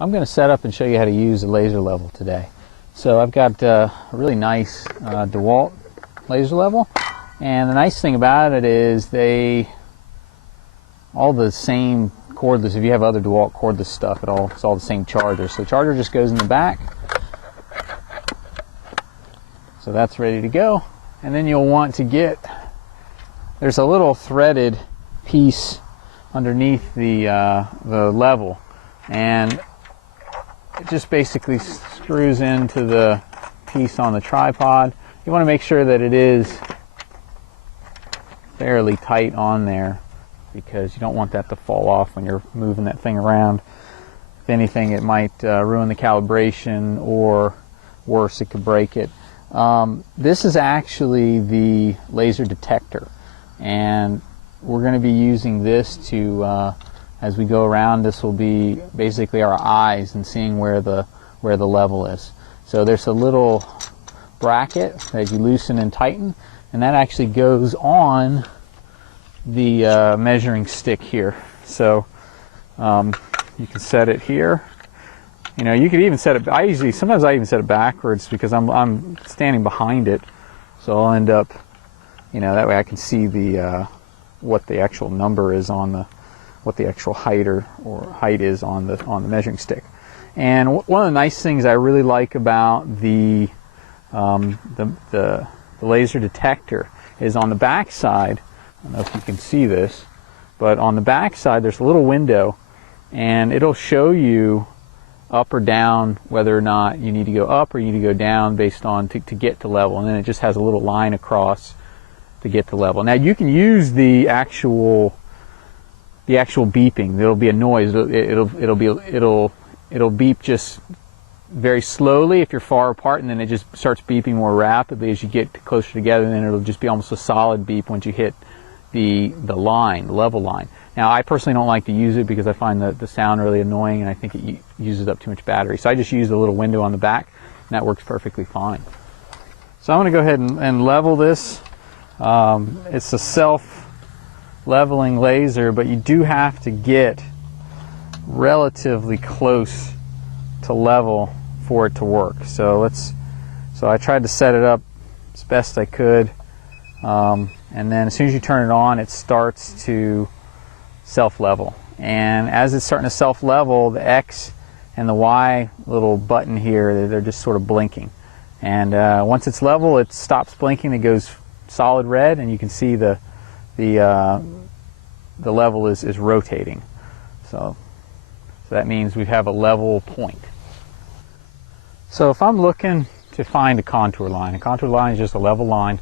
I'm going to set up and show you how to use a laser level today. So I've got a really nice DeWalt laser level, and the nice thing about it is all the same cordless. If you have other DeWalt cordless stuff, it's all the same charger. So the charger just goes in the back. So that's ready to go. And then you'll want to there's a little threaded piece underneath the level, and it just basically screws into the piece on the tripod. You want to make sure that it is fairly tight on there, because you don't want that to fall off when you're moving that thing around. If anything, it might ruin the calibration, or worse, it could break it. This is actually the laser detector, and we're going to be using this to as we go around. This will be basically our eyes and seeing where the level is. So there's a little bracket that you loosen and tighten, and that actually goes on the measuring stick here. So you can set it here. You know, you could even set it. Sometimes I even set it backwards because I'm standing behind it, so I'll end up, that way I can see what the actual number is on what the actual height height is on the measuring stick. And one of the nice things I really like about the laser detector is on the back side. I don't know if you can see this, but on the back side there's a little window, and it'll show you up or down whether or not you need to go up or you need to go down based on to get to level. And then it just has a little line across to get to level. Now you can use the actual beeping. There'll be a noise. It'll beep just very slowly if you're far apart, and then it just starts beeping more rapidly as you get closer together, and then it'll just be almost a solid beep once you hit the level line. Now I personally don't like to use it because I find the sound really annoying, and I think it uses up too much battery. So I just use the little window on the back, and that works perfectly fine. So I'm going to go ahead and level this. It's a self-leveling laser, but you do have to get relatively close to level for it to work. So I tried to set it up as best I could, and then as soon as you turn it on, it starts to self-level. And as it's starting to self-level, the X and the Y little button here, they're just sort of blinking. And once it's level, it stops blinking. It goes solid red, and you can see the level is rotating. So that means we have a level point. So if I'm looking to find a contour line is just a level line.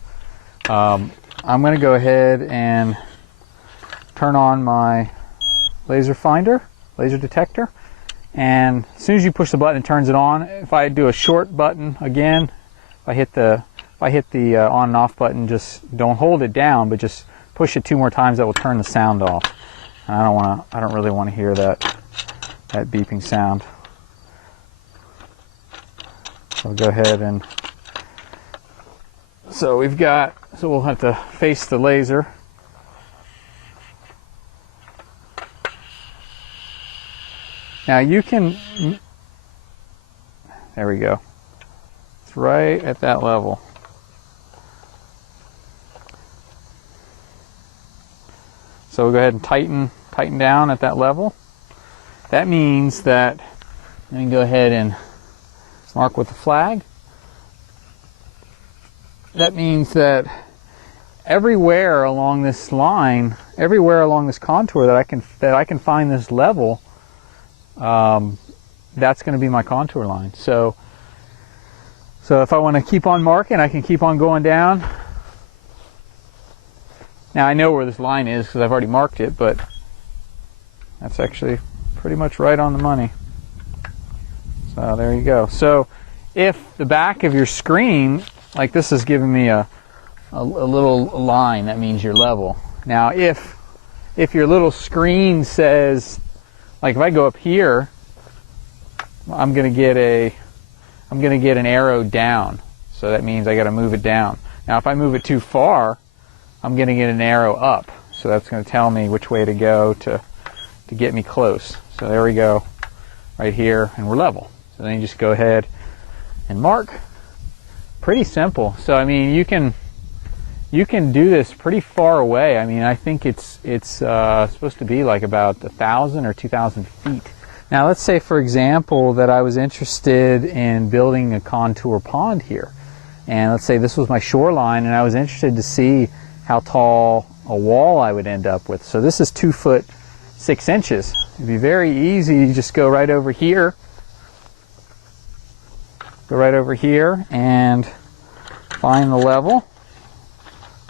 I'm going to go ahead and turn on my laser detector, and as soon as you push the button, it turns it on. If I do a short button again, if I hit the on and off button, just don't hold it down, but just push it 2 more times. That will turn the sound off. And I don't really want to hear that beeping sound. So I'll go ahead and so we'll have to face the laser. Now you can, there we go. It's right at that level. So we'll go ahead and tighten down at that level. That means that, let me go ahead and mark with the flag. That means that everywhere along this line, everywhere along this contour that I can find this level, that's going to be my contour line. So if I want to keep on marking, I can keep on going down. Now I know where this line is because I've already marked it, but that's actually pretty much right on the money. So there you go. So if the back of your screen, like this, is giving me a little line, that means you're level. Now if your little screen says, like if I go up here, I'm going to get an arrow down. So that means I got to move it down. Now if I move it too far, I'm going to get an arrow up. So that's going to tell me which way to go to get me close. So there we go. right here, and we're level. So then you just go ahead and mark. Pretty simple. So I mean, you can do this pretty far away. I mean, I think it's supposed to be like about 1,000 or 2,000 feet. Now let's say, for example, that I was interested in building a contour pond here, and let's say this was my shoreline, and I was interested to see how tall a wall I would end up with. So this is 2 foot 6 inches. It'd be very easy. You just go right over here, and find the level.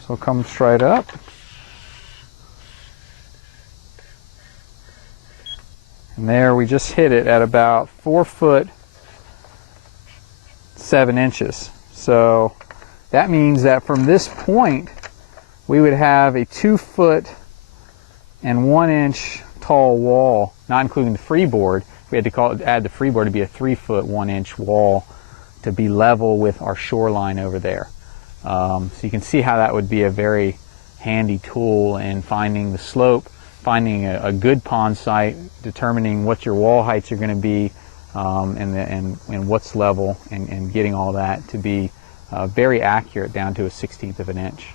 So it comes straight up. And there we just hit it at about 4 foot 7 inches. So that means that from this point we would have a 2 foot and 1 inch tall wall, not including the freeboard. We had to add the freeboard to be a 3 foot 1 inch wall to be level with our shoreline over there. So you can see how that would be a very handy tool in finding the slope, finding a good pond site, determining what your wall heights are going to be, and what's level, and getting all that to be very accurate down to a 1/16 of an inch.